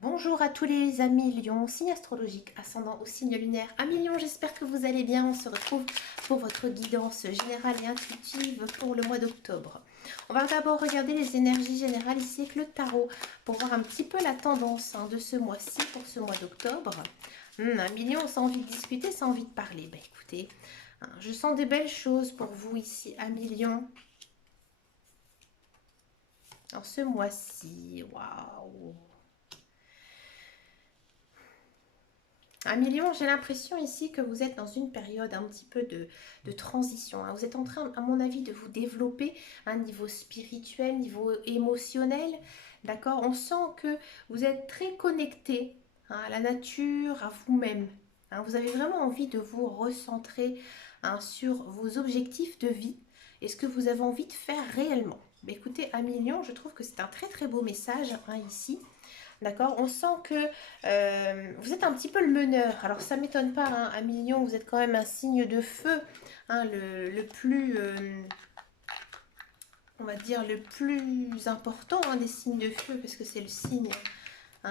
Bonjour à tous les amis Lion, signe astrologique, ascendant au signe lunaire. Amis Lion, j'espère que vous allez bien. On se retrouve pour votre guidance générale et intuitive pour le mois d'octobre. On va d'abord regarder les énergies générales ici avec le tarot pour voir un petit peu la tendance de ce mois-ci pour ce mois d'octobre. Amis Lion, ça a envie de discuter, ça a envie de parler. Ben écoutez, je sens des belles choses pour vous ici, amis Lion. En ce mois-ci, waouh! Un million, j'ai l'impression ici que vous êtes dans une période un petit peu de transition. Vous êtes en train, à mon avis, de vous développer à un niveau spirituel, niveau émotionnel. D'accord. On sent que vous êtes très connecté à la nature, à vous-même. Vous avez vraiment envie de vous recentrer sur vos objectifs de vie et ce que vous avez envie de faire réellement. Mais écoutez, un million, je trouve que c'est un très très beau message ici. D'accord. On sent que vous êtes un petit peu le meneur. Alors ça m'étonne pas, à Million, vous êtes quand même un signe de feu, le plus, on va dire, le plus important des signes de feu, parce que c'est le signe,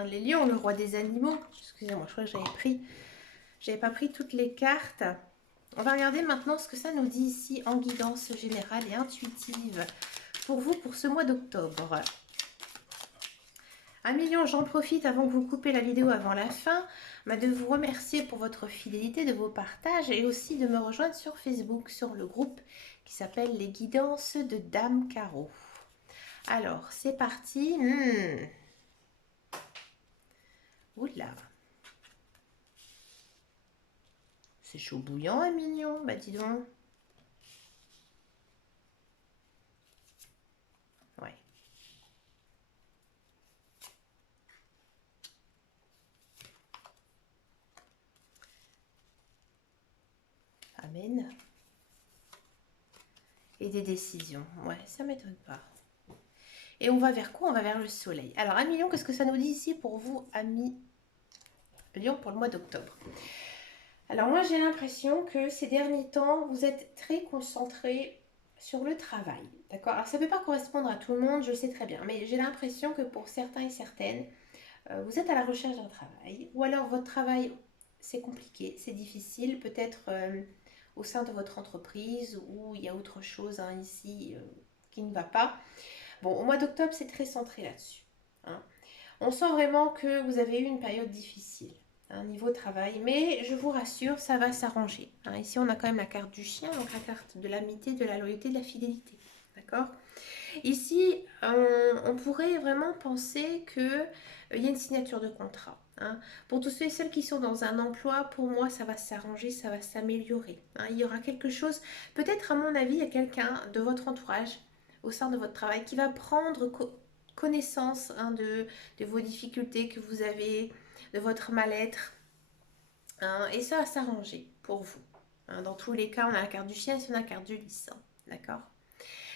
les lions, le roi des animaux. Excusez-moi, je crois que j'avais pas pris toutes les cartes. On va regarder maintenant ce que ça nous dit ici en guidance générale et intuitive pour vous pour ce mois d'octobre. Un million, j'en profite avant que vous coupez la vidéo avant la fin, de vous remercier pour votre fidélité, de vos partages et aussi de me rejoindre sur Facebook, sur le groupe qui s'appelle Les Guidances de Dame Caro. Alors, c'est parti. Oula. C'est chaud bouillant, un million. Bah dis donc. Ouais. Amen. Et des décisions. Ouais, ça m'étonne pas. Et on va vers quoi? On va vers le soleil. Alors, un million, qu'est-ce que ça nous dit ici pour vous, amis Lion, pour le mois d'octobre? Alors moi j'ai l'impression que ces derniers temps, vous êtes très concentré sur le travail. D'accord. Alors ça ne peut pas correspondre à tout le monde, je le sais très bien, mais j'ai l'impression que pour certains et certaines, vous êtes à la recherche d'un travail, ou alors votre travail, c'est compliqué, c'est difficile, peut-être au sein de votre entreprise, où il y a autre chose ici qui ne va pas. Bon, au mois d'octobre, c'est très centré là-dessus. On sent vraiment que vous avez eu une période difficile niveau travail, mais je vous rassure, ça va s'arranger. Ici, on a quand même la carte du chien, donc la carte de l'amitié, de la loyauté, de la fidélité. D'accord. Ici, on pourrait vraiment penser qu'il y a une signature de contrat. Pour tous ceux et celles qui sont dans un emploi, pour moi, ça va s'arranger, ça va s'améliorer. Il y aura quelque chose, peut-être à mon avis, il y a quelqu'un de votre entourage au sein de votre travail qui va prendre connaissance de vos difficultés que vous avez, de votre mal-être. Et ça va s'arranger pour vous. Dans tous les cas, on a la carte du chien et on a la carte du lys. D'accord.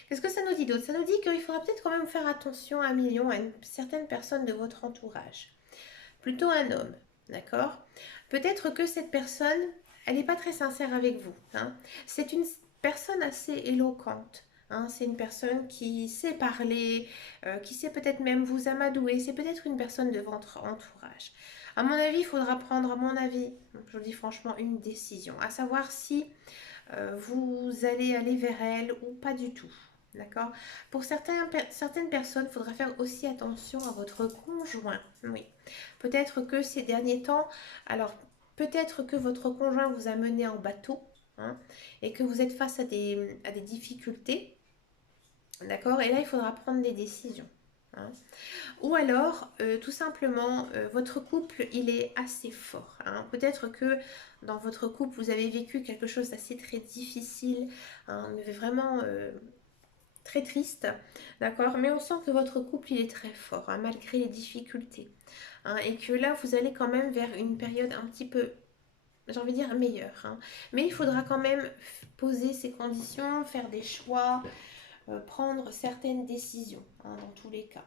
Qu'est-ce que ça nous dit d'autre? Ça nous dit qu'il faudra peut-être quand même faire attention à un million, à une certaine personne de votre entourage. Plutôt un homme. D'accord. Peut-être que cette personne, elle n'est pas très sincère avec vous. C'est une personne assez éloquente. C'est une personne qui sait parler, qui sait peut-être même vous amadouer. C'est peut-être une personne de votre entourage. À mon avis, il faudra prendre, à mon avis, je vous dis franchement, une décision. À savoir si vous allez aller vers elle ou pas du tout. D'accord. Pour certaines personnes, il faudra faire aussi attention à votre conjoint. Oui. Peut-être que ces derniers temps, alors peut-être que votre conjoint vous a mené en bateau et que vous êtes face à des difficultés. D'accord. Et là, il faudra prendre des décisions. Ou alors, tout simplement, votre couple, il est assez fort. Peut-être que dans votre couple, vous avez vécu quelque chose d'assez très difficile, mais vraiment très triste, d'accord. Mais on sent que votre couple, il est très fort, malgré les difficultés. Et que là, vous allez quand même vers une période un petit peu, j'ai envie de dire, meilleure. Mais il faudra quand même poser ses conditions, faire des choix, prendre certaines décisions, dans tous les cas.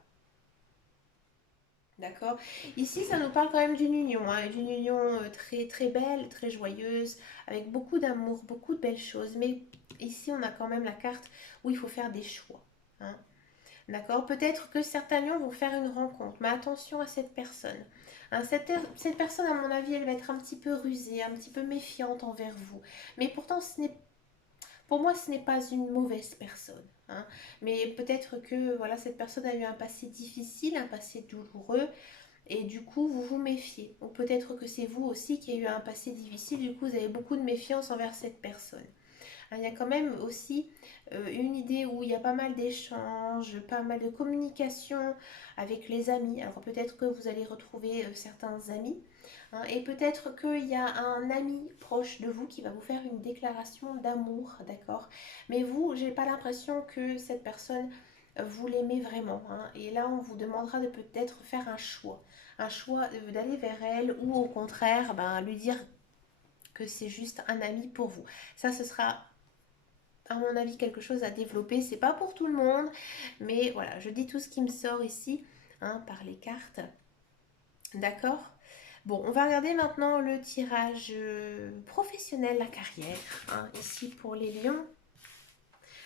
D'accord. Ici, ça nous parle quand même d'une union très très belle, très joyeuse, avec beaucoup d'amour, beaucoup de belles choses. Mais ici, on a quand même la carte où il faut faire des choix. D'accord? Peut-être que certains lions vont faire une rencontre, mais attention à cette personne. Hein, cette personne, à mon avis, elle va être un petit peu rusée, un petit peu méfiante envers vous. Mais pourtant, pour moi, ce n'est pas une mauvaise personne. Hein. Mais peut-être que voilà, cette personne a eu un passé difficile, un passé douloureux, et du coup, vous vous méfiez. Ou peut-être que c'est vous aussi qui avez eu un passé difficile, du coup, vous avez beaucoup de méfiance envers cette personne. Hein, il y a quand même aussi une idée où il y a pas mal d'échanges, pas mal de communication avec les amis. Alors peut-être que vous allez retrouver certains amis. Hein, et peut-être qu'il y a un ami proche de vous qui va vous faire une déclaration d'amour, d'accord? Mais vous, j'ai pas l'impression que cette personne, vous l'aimez vraiment. Hein, et là, on vous demandera de peut-être faire un choix. Un choix d'aller vers elle ou au contraire, ben, lui dire que c'est juste un ami pour vous. Ça, ce sera à mon avis quelque chose à développer. C'est pas pour tout le monde, mais voilà, je dis tout ce qui me sort ici, hein, par les cartes. D'accord? Bon, on va regarder maintenant le tirage professionnel, la carrière. Hein, ici pour les lions,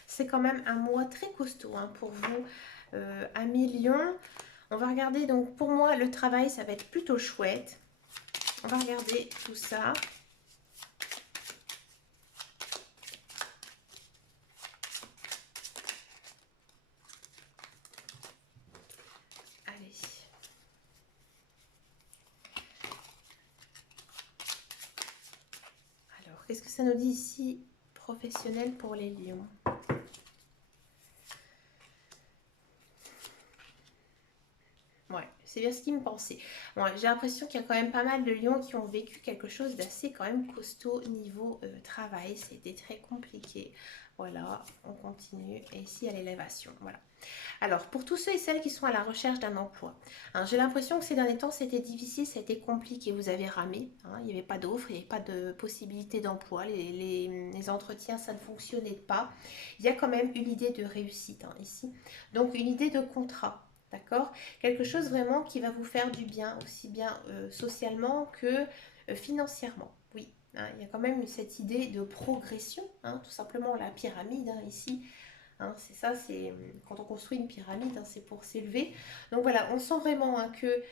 c'est quand même un mois très costaud hein, pour vous, amis lions. On va regarder donc pour moi le travail, ça va être plutôt chouette. On va regarder tout ça. Allez. Alors, qu'est-ce que ça nous dit ici, professionnel pour les lions? Ouais, c'est bien ce qui me pensait. Bon, j'ai l'impression qu'il y a quand même pas mal de lions qui ont vécu quelque chose d'assez quand même costaud niveau travail. C'était très compliqué. Voilà, on continue. Et ici, à l'élévation. Voilà. Alors, pour tous ceux et celles qui sont à la recherche d'un emploi, hein, j'ai l'impression que ces derniers temps, c'était difficile, c'était compliqué. Vous avez ramé. Hein, il n'y avait pas d'offres, il n'y avait pas de possibilité d'emploi. Les entretiens, ça ne fonctionnait pas. Il y a quand même une idée de réussite hein, ici. Donc, une idée de contrat. D'accord? Quelque chose vraiment qui va vous faire du bien, aussi bien socialement que financièrement. Oui, hein, il y a quand même cette idée de progression, hein, tout simplement la pyramide hein, ici. Hein, c'est ça, c'est quand on construit une pyramide, hein, c'est pour s'élever. Donc voilà, on sent vraiment hein, que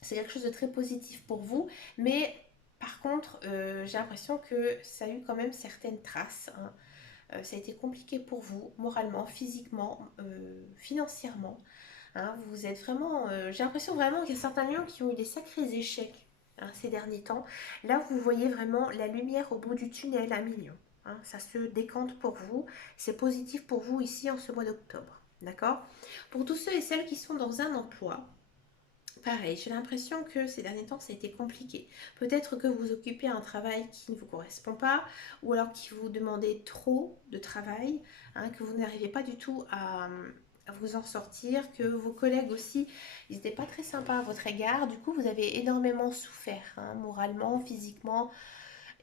c'est quelque chose de très positif pour vous, mais par contre, j'ai l'impression que ça a eu quand même certaines traces. Hein. Ça a été compliqué pour vous, moralement, physiquement, financièrement. Hein, vous êtes vraiment. J'ai l'impression vraiment qu'il y a certains lions qui ont eu des sacrés échecs hein, ces derniers temps. Là, vous voyez vraiment la lumière au bout du tunnel à millions. Hein, ça se décante pour vous. C'est positif pour vous ici en ce mois d'octobre. D'accord? Pour tous ceux et celles qui sont dans un emploi, pareil, j'ai l'impression que ces derniers temps, ça a été compliqué. Peut-être que vous occupez un travail qui ne vous correspond pas, ou alors qui vous demandez trop de travail, hein, que vous n'arrivez pas du tout à vous en sortir, que vos collègues aussi, ils n'étaient pas très sympas à votre égard. Du coup, vous avez énormément souffert, hein, moralement, physiquement.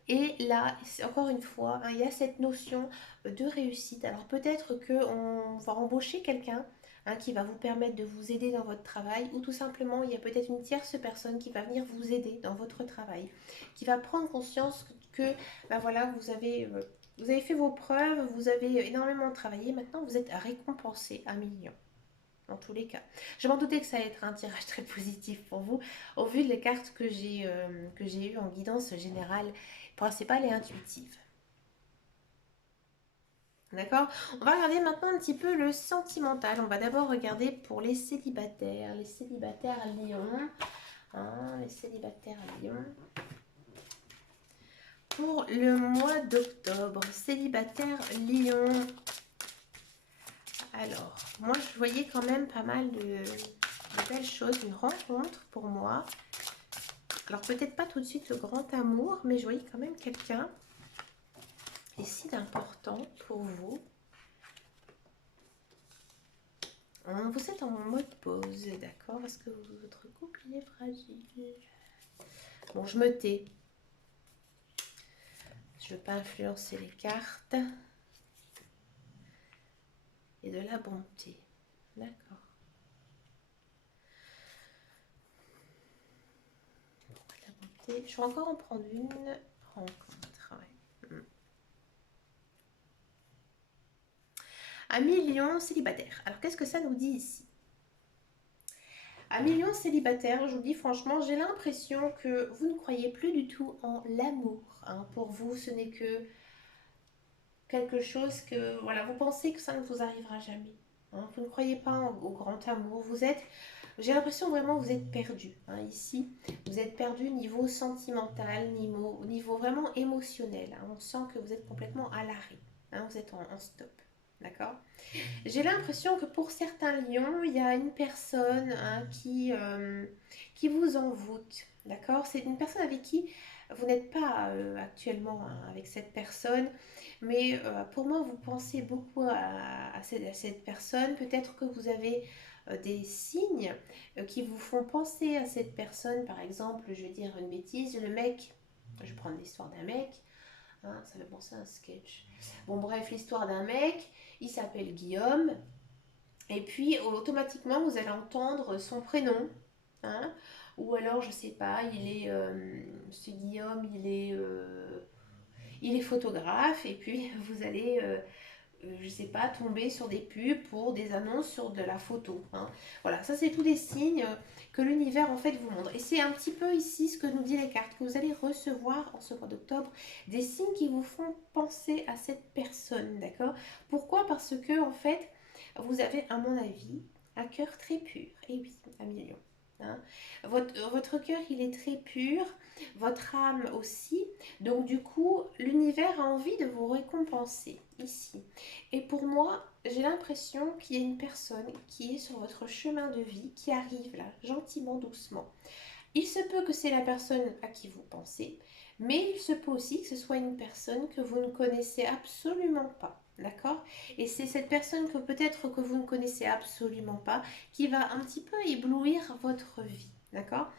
Et là, encore une fois, hein, il y a cette notion de réussite. Alors peut-être qu'on va embaucher quelqu'un hein, qui va vous permettre de vous aider dans votre travail, ou tout simplement, il y a peut-être une tierce personne qui va venir vous aider dans votre travail, qui va prendre conscience que ben voilà, vous avez fait vos preuves, vous avez énormément travaillé, maintenant vous êtes récompensé à million. Dans tous les cas. Je m'en doutais que ça allait être un tirage très positif pour vous, au vu des cartes que j'ai eues en guidance générale, principale et intuitive. D'accord? On va regarder maintenant un petit peu le sentimental. On va d'abord regarder pour les célibataires. Les célibataires lions. Hein, les célibataires lions. Pour le mois d'octobre, célibataire lion. Alors, moi je voyais quand même pas mal de belles choses. Une rencontre pour moi. Alors peut-être pas tout de suite le grand amour, mais je voyais quand même quelqu'un ici d'important pour vous. Vous êtes en mode pause, d'accord? Parce que votre couple il est fragile. Bon, je me tais. Je ne veux pas influencer les cartes. Et de la bonté. D'accord. La bonté. Je vais encore en prendre une rencontre. Ouais. Amis Lion célibataire. Alors, qu'est-ce que ça nous dit ici? Amis Lion célibataire, je vous dis franchement, j'ai l'impression que vous ne croyez plus du tout en l'amour. Hein. Pour vous, ce n'est que quelque chose que, voilà, vous pensez que ça ne vous arrivera jamais. Hein. Vous ne croyez pas au grand amour. Vous êtes, j'ai l'impression vraiment vous êtes perdu. Hein, ici, vous êtes perdu niveau sentimental, niveau vraiment émotionnel. Hein. On sent que vous êtes complètement à l'arrêt. Hein, vous êtes en stop. D'accord? J'ai l'impression que pour certains lions, il y a une personne hein, qui vous envoûte. D'accord? C'est une personne avec qui vous n'êtes pas actuellement hein, avec cette personne, mais pour moi, vous pensez beaucoup à cette personne. Peut-être que vous avez des signes qui vous font penser à cette personne. Par exemple, je vais dire une bêtise, le mec, je vais prendre l'histoire d'un mec. Hein, ça fait penser à un sketch. Bon, bref, l'histoire d'un mec, il s'appelle Guillaume, et puis automatiquement vous allez entendre son prénom, hein, ou alors je sais pas, ce Guillaume, il est photographe, et puis vous allez je sais pas, tomber sur des pubs pour des annonces sur de la photo. Hein. Voilà, ça c'est tous des signes que l'univers en fait vous montre. Et c'est un petit peu ici ce que nous dit les cartes, que vous allez recevoir en ce mois d'octobre, des signes qui vous font penser à cette personne, d'accord? Pourquoi? Parce que en fait, vous avez, à mon avis, un cœur très pur. Et oui, un million. Hein. Votre cœur, il est très pur, votre âme aussi. Donc du coup, l'univers a envie de vous récompenser ici. Et pour moi, j'ai l'impression qu'il y a une personne qui est sur votre chemin de vie, qui arrive là, gentiment, doucement. Il se peut que c'est la personne à qui vous pensez, mais il se peut aussi que ce soit une personne que vous ne connaissez absolument pas. D'accord? Et c'est cette personne que peut-être que vous ne connaissez absolument pas qui va un petit peu éblouir votre vie. D'accord?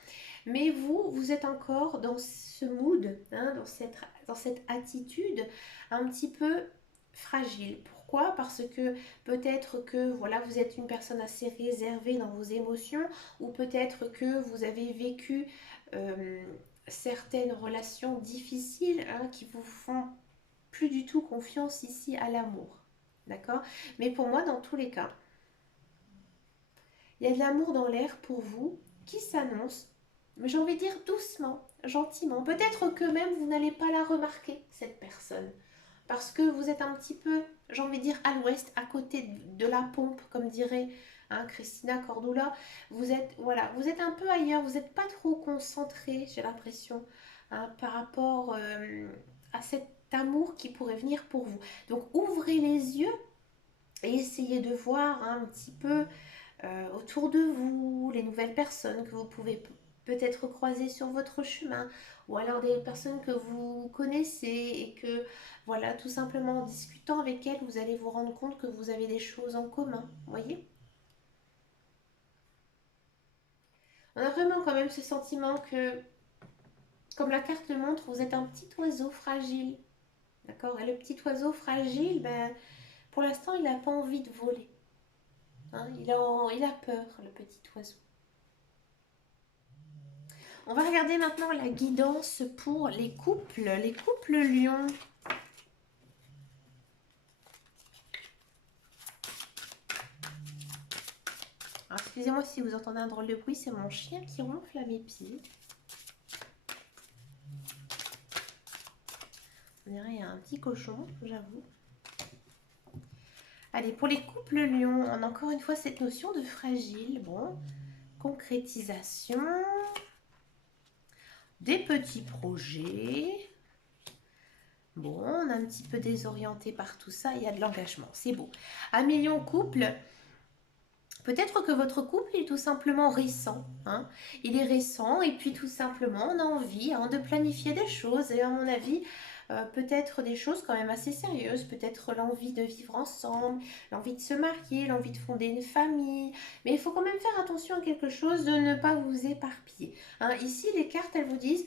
Mais vous, vous êtes encore dans ce mood, hein, dans cette attitude un petit peu fragile. Pourquoi? Parce que peut-être que voilà, vous êtes une personne assez réservée dans vos émotions, ou peut-être que vous avez vécu euh, certaines relations difficiles hein, qui vous font plus du tout confiance ici à l'amour. D'accord? Mais pour moi, dans tous les cas, il y a de l'amour dans l'air pour vous qui s'annonce, mais j'ai envie de dire doucement, gentiment. Peut-être que même vous n'allez pas la remarquer, cette personne. Parce que vous êtes un petit peu, j'ai envie de dire, à l'ouest, à côté de la pompe, comme dirait hein, Christina Cordula. Vous êtes, voilà, vous êtes un peu ailleurs, vous n'êtes pas trop concentré, j'ai l'impression, hein, par rapport à cet amour qui pourrait venir pour vous. Donc ouvrez les yeux et essayez de voir hein, un petit peu autour de vous, les nouvelles personnes que vous pouvez peut-être croiser sur votre chemin, ou alors des personnes que vous connaissez et que, voilà, tout simplement en discutant avec elles, vous allez vous rendre compte que vous avez des choses en commun, vous voyez? On a vraiment quand même ce sentiment que, comme la carte le montre, vous êtes un petit oiseau fragile, d'accord? Et le petit oiseau fragile, ben, pour l'instant, il n'a pas envie de voler. Hein, il a peur, le petit oiseau. On va regarder maintenant la guidance pour les couples lions. Excusez-moi si vous entendez un drôle de bruit, c'est mon chien qui ronfle à mes pieds. On dirait un petit cochon, j'avoue. Allez, pour les couples lions, on a encore une fois cette notion de fragile. Bon, concrétisation, des petits projets. Bon, on est un petit peu désorienté par tout ça, il y a de l'engagement, c'est beau. Amis lion couple, peut-être que votre couple est tout simplement récent. Hein. Il est récent et puis tout simplement on a envie hein, de planifier des choses. Et à mon avis, peut-être des choses quand même assez sérieuses. Peut-être l'envie de vivre ensemble, l'envie de se marier, l'envie de fonder une famille. Mais il faut quand même faire attention à quelque chose, de ne pas vous éparpiller. Hein. Ici, les cartes, elles vous disent,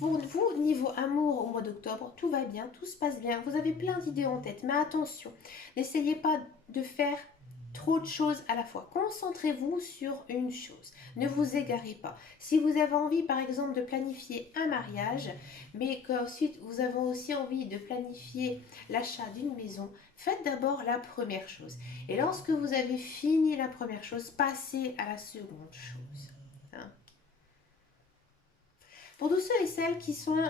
pour vous, niveau amour au mois d'octobre, tout va bien, tout se passe bien. Vous avez plein d'idées en tête. Mais attention, n'essayez pas de faire trop de choses à la fois. Concentrez-vous sur une chose. Ne vous égarez pas. Si vous avez envie, par exemple, de planifier un mariage, mais qu'ensuite vous avez aussi envie de planifier l'achat d'une maison, faites d'abord la première chose. Et lorsque vous avez fini la première chose, passez à la seconde chose. Hein. Pour tous ceux et celles qui sont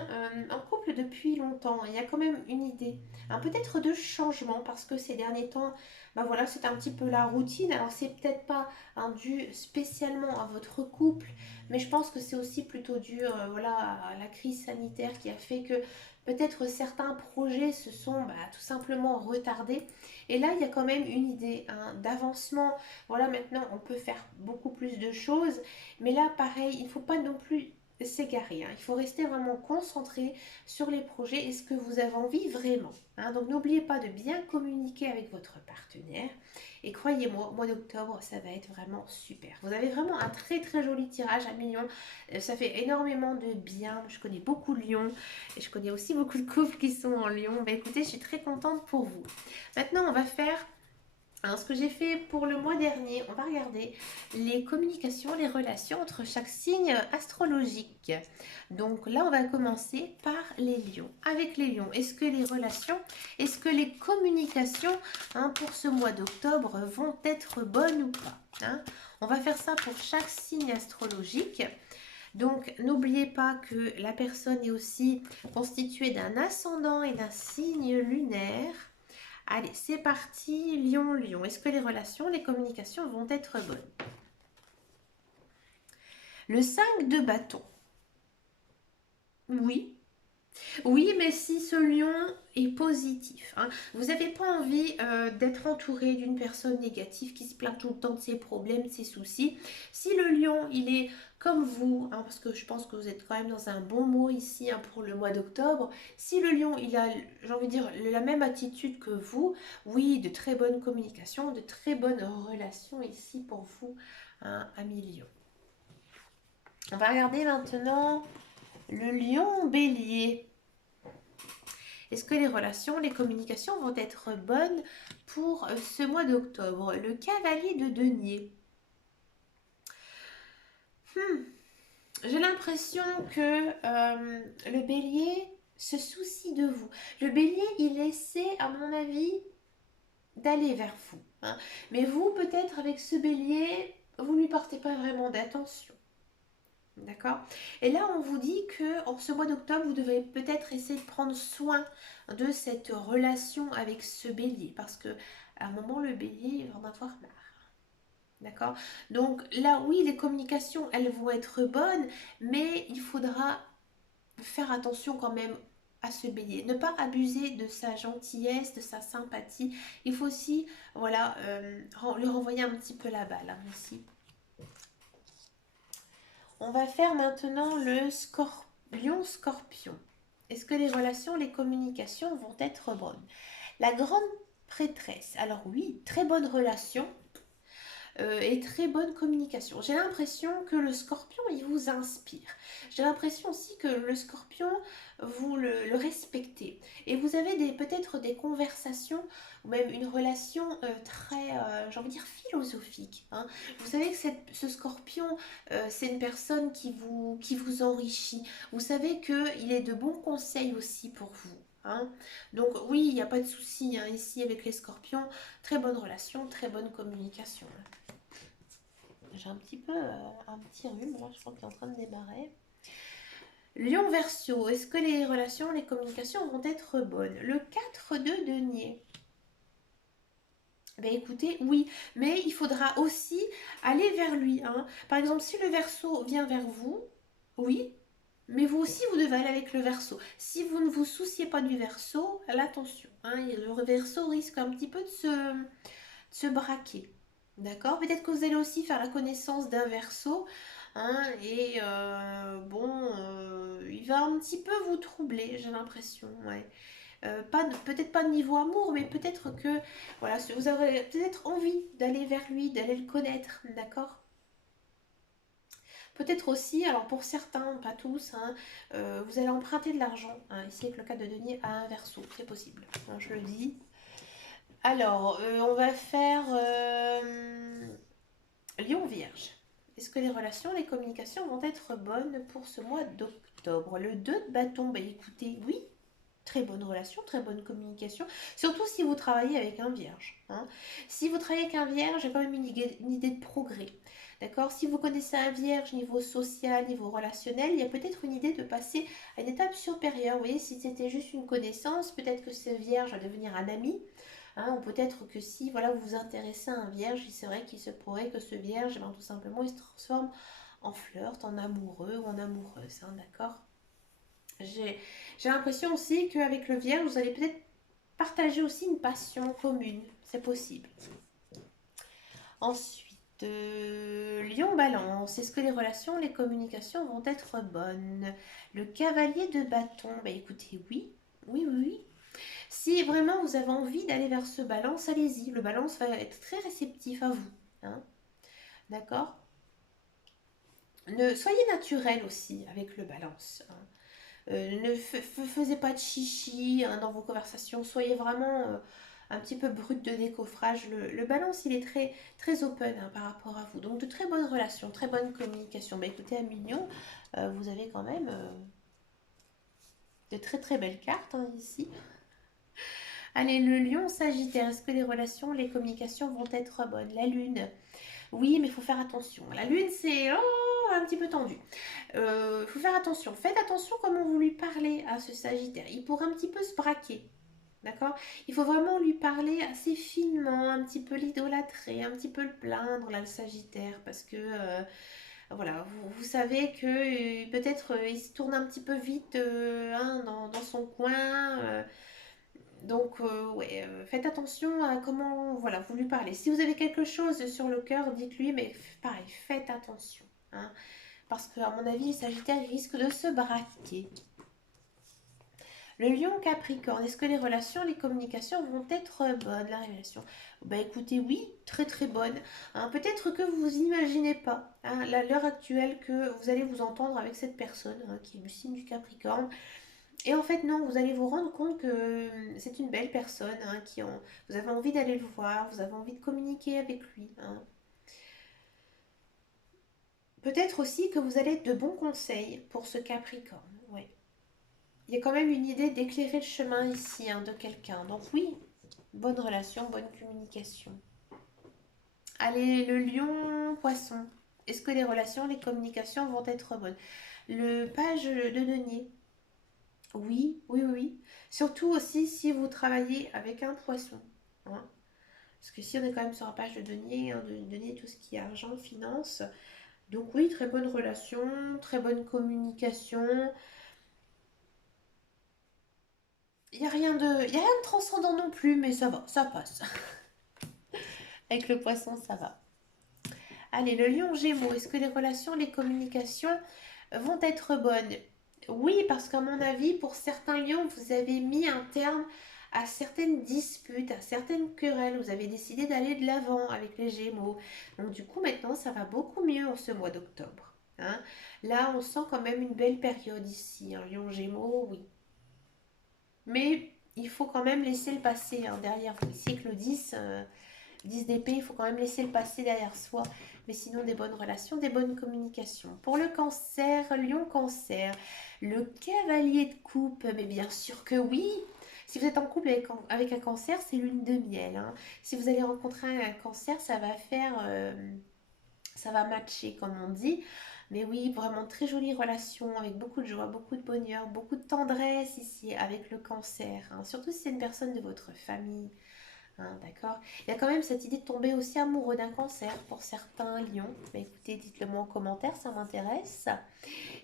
en couple depuis longtemps, il y a quand même une idée, peut-être de changement, parce que ces derniers temps, ben voilà, c'est un petit peu la routine. Alors c'est peut-être pas dû spécialement à votre couple, mais je pense que c'est aussi plutôt dû voilà, à la crise sanitaire qui a fait que peut-être certains projets se sont tout simplement retardés. Et là, il y a quand même une idée d'avancement. Voilà, maintenant, on peut faire beaucoup plus de choses, mais là, pareil, il ne faut pas non plus s'égarer. Il faut rester vraiment concentré sur les projets et ce que vous avez envie vraiment. Donc n'oubliez pas de bien communiquer avec votre partenaire. Et croyez-moi, au mois d'octobre, ça va être vraiment super. Vous avez vraiment un très très joli tirage à millions. Ça fait énormément de bien. Je connais beaucoup de lions et je connais aussi beaucoup de couples qui sont en lion. Écoutez, je suis très contente pour vous. Maintenant, on va faire ce que j'ai fait pour le mois dernier, on va regarder les communications, les relations entre chaque signe astrologique. Donc là, on va commencer par les lions. Avec les lions, est-ce que les relations, est-ce que les communications pour ce mois d'octobre vont être bonnes ou pas. On va faire ça pour chaque signe astrologique. Donc, n'oubliez pas que la personne est aussi constituée d'un ascendant et d'un signe lunaire. Allez, c'est parti, Lion, Lion. Est-ce que les relations, les communications vont être bonnes? Le 5 de bâton. Oui. Oui, mais si ce lion est positif, vous n'avez pas envie d'être entouré d'une personne négative qui se plaint tout le temps de ses problèmes, de ses soucis. Si le lion, il est comme vous, parce que je pense que vous êtes quand même dans un bon mot ici pour le mois d'octobre, si le lion, il a, j'ai envie de dire, la même attitude que vous, oui, de très bonnes communications, de très bonnes relations ici pour vous, amis lion. On va regarder maintenant le lion bélier. Est-ce que les relations, les communications vont être bonnes pour ce mois d'octobre? Le cavalier de denier. J'ai l'impression que le bélier se soucie de vous. Le bélier, il essaie, à mon avis, d'aller vers vous. Mais vous, peut-être, avec ce bélier, vous ne lui portez pas vraiment d'attention. D'accord? Et là, on vous dit que en ce mois d'octobre, vous devez peut-être essayer de prendre soin de cette relation avec ce bélier. Parce que à un moment, le bélier va en avoir marre. D'accord? Donc là, oui, les communications, elles vont être bonnes, mais il faudra faire attention quand même à ce bélier. Ne pas abuser de sa gentillesse, de sa sympathie. Il faut aussi, voilà, lui renvoyer un petit peu la balle ici. On va faire maintenant le lion-scorpion. Est-ce que les relations, les communications vont être bonnes? La grande prêtresse. Alors oui, très bonne relation et très bonne communication. J'ai l'impression que le scorpion, il vous inspire. J'ai l'impression aussi que le scorpion, vous le respectez. Et vous avez peut-être des conversations ou même une relation très, j'ai envie de dire, philosophique. Vous savez que ce scorpion, c'est une personne qui vous enrichit. Vous savez qu'il est de bons conseils aussi pour vous. Donc oui, il n'y a pas de souci ici avec les scorpions. Très bonne relation, très bonne communication. J'ai un petit peu un petit rhume, là, je crois qu'il est en train de démarrer. Lion Verseau, est-ce que les relations, les communications vont être bonnes? Le 4 de denier. Ben écoutez, oui, mais il faudra aussi aller vers lui. Par exemple, si le Verseau vient vers vous, oui, mais vous aussi, vous devez aller avec le Verseau. Si vous ne vous souciez pas du Verseau, l'attention. Le Verseau risque un petit peu de se braquer. D'accord? Peut-être que vous allez aussi faire la connaissance d'un Verseau. Et il va un petit peu vous troubler, j'ai l'impression. Ouais. Peut-être pas de niveau amour, mais peut-être que voilà, vous aurez peut-être envie d'aller vers lui, d'aller le connaître. D'accord? Peut-être aussi, alors pour certains, pas tous, vous allez emprunter de l'argent. Ici avec le cas de denier à un Verseau, c'est possible. Je le dis. Alors, on va faire Lion Vierge. Est-ce que les relations, les communications vont être bonnes pour ce mois d'octobre? Le 2 de bâton, bah écoutez, oui, très bonne relation, très bonne communication, surtout si vous travaillez avec un vierge, hein. Si vous travaillez avec un vierge, j'ai quand même une idée de progrès. D'accord? Si vous connaissez un vierge niveau social, niveau relationnel, il y a peut-être une idée de passer à une étape supérieure. Vous voyez, si c'était juste une connaissance, peut-être que ce vierge va devenir un ami. Hein, ou peut-être que si voilà, vous vous intéressez à un vierge, c'est vrai qu'il se pourrait que ce vierge, tout simplement, il se transforme en flirt, en amoureux ou en amoureuse. Hein, d'accord? J'ai l'impression aussi qu'avec le vierge, vous allez peut-être partager aussi une passion commune. C'est possible. Ensuite, Lion Balance. Est-ce que les relations, les communications vont être bonnes? Le cavalier de bâton. Bah écoutez, oui. Oui, oui, oui. Si vraiment vous avez envie d'aller vers ce balance, allez-y. Le balance va être très réceptif à vous. Hein. D'accord? Soyez naturel aussi avec le balance. Hein. Ne faisez pas de chichi hein, dans vos conversations. Soyez vraiment un petit peu brut de décoffrage. Le balance, il est très, très open hein, par rapport à vous. Donc de très bonnes relations, très bonne communication. Bah, écoutez, à Mignon, vous avez quand même de très très belles cartes hein, ici. Allez, le lion sagittaire, est-ce que les relations, les communications vont être bonnes? La lune, oui, mais il faut faire attention. La lune, c'est un petit peu tendu. Il faut faire attention. Faites attention comment vous lui parlez à ce sagittaire. Il pourrait un petit peu se braquer. D'accord? Il faut vraiment lui parler assez finement, un petit peu l'idolâtrer, un petit peu le plaindre, là, le sagittaire, parce que voilà, vous savez que peut-être il se tourne un petit peu vite hein, dans son coin. Donc, ouais, faites attention à comment voilà, vous lui parlez. Si vous avez quelque chose sur le cœur, dites-lui, mais pareil, faites attention. Hein, parce qu'à mon avis, le Sagittaire risque de se braquer. Le lion Capricorne, est-ce que les relations, les communications vont être bonnes? La révélation. Bah écoutez, oui, très très bonne. Hein, peut-être que vous vous imaginez pas, hein, à l'heure actuelle, que vous allez vous entendre avec cette personne hein, qui est du signe du Capricorne. Et en fait, non, vous allez vous rendre compte que c'est une belle personne, hein, vous avez envie d'aller le voir, vous avez envie de communiquer avec lui. Hein. Peut-être aussi que vous allez être de bons conseils pour ce Capricorne. Ouais. Il y a quand même une idée d'éclairer le chemin ici hein, de quelqu'un. Donc oui, bonne relation, bonne communication. Allez, le lion poisson. Est-ce que les relations, les communications vont être bonnes? Le page de denier. Oui, oui, oui, oui. Surtout aussi si vous travaillez avec un poisson. Hein. Parce que si on est quand même sur un page de denier, hein, de denier tout ce qui est argent, finance. Donc oui, très bonne relation, très bonne communication. Il y a rien de transcendant non plus, mais ça va, ça passe. Avec le poisson, ça va. Allez, le lion gémeaux, est-ce que les relations, les communications vont être bonnes? Oui, parce qu'à mon avis, pour certains lions, vous avez mis un terme à certaines disputes, à certaines querelles. Vous avez décidé d'aller de l'avant avec les gémeaux. Donc du coup, maintenant, ça va beaucoup mieux en ce mois d'octobre. Hein. Là, on sent quand même une belle période ici. Un lion gémeaux, oui. Mais il faut quand même laisser le passé hein, derrière vous. Ici, avec le 10, 10 d'épée, il faut quand même laisser le passé derrière soi. Mais sinon, des bonnes relations, des bonnes communications. Pour le cancer, lion cancer, le cavalier de coupe, mais bien sûr que oui. Si vous êtes en couple avec un cancer, c'est lune de miel. Hein. Si vous allez rencontrer un cancer, ça va faire... ça va matcher, comme on dit. Mais oui, vraiment très jolie relation, avec beaucoup de joie, beaucoup de bonheur, beaucoup de tendresse ici avec le cancer. Hein. Surtout si c'est une personne de votre famille. Hein, d'accord. Il y a quand même cette idée de tomber aussi amoureux d'un cancer pour certains lions. Bah, écoutez, dites-le moi en commentaire, ça m'intéresse.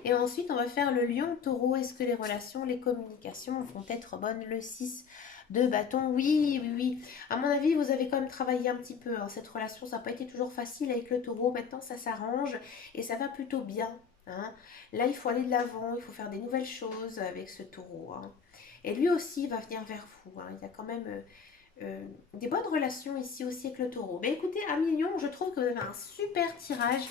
Et ensuite, on va faire le lion taureau. Est-ce que les relations, les communications vont être bonnes? Le 6 de bâton, oui, oui, oui. À mon avis, vous avez quand même travaillé un petit peu. Hein. Cette relation, ça n'a pas été toujours facile avec le taureau. Maintenant, ça s'arrange et ça va plutôt bien. Hein. Là, il faut aller de l'avant, il faut faire des nouvelles choses avec ce taureau. Hein. Et lui aussi va venir vers vous. Hein. Il y a quand même des bonnes relations ici aussi avec le taureau. Mais écoutez, à Million, je trouve que vous avez un super tirage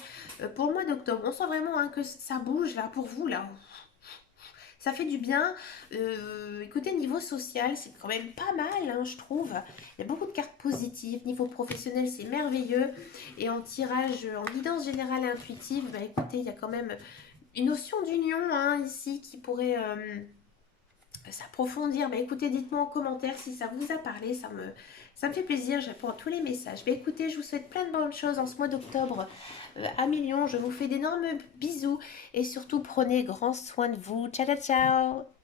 pour le mois d'octobre. On sent vraiment hein, que ça bouge là pour vous là. ça fait du bien. Écoutez, niveau social, c'est quand même pas mal, hein, je trouve. Il y a beaucoup de cartes positives. Niveau professionnel, c'est merveilleux. Et en tirage, en guidance générale et intuitive, bah, écoutez, il y a quand même une notion d'union hein, ici qui pourrait s'approfondir. Bah, écoutez, dites-moi en commentaire si ça vous a parlé. Ça me fait plaisir, je réponds à tous les messages. Bah, écoutez, je vous souhaite plein de bonnes choses en ce mois d'octobre à Million. Je vous fais d'énormes bisous et surtout prenez grand soin de vous. Ciao, ciao, ciao!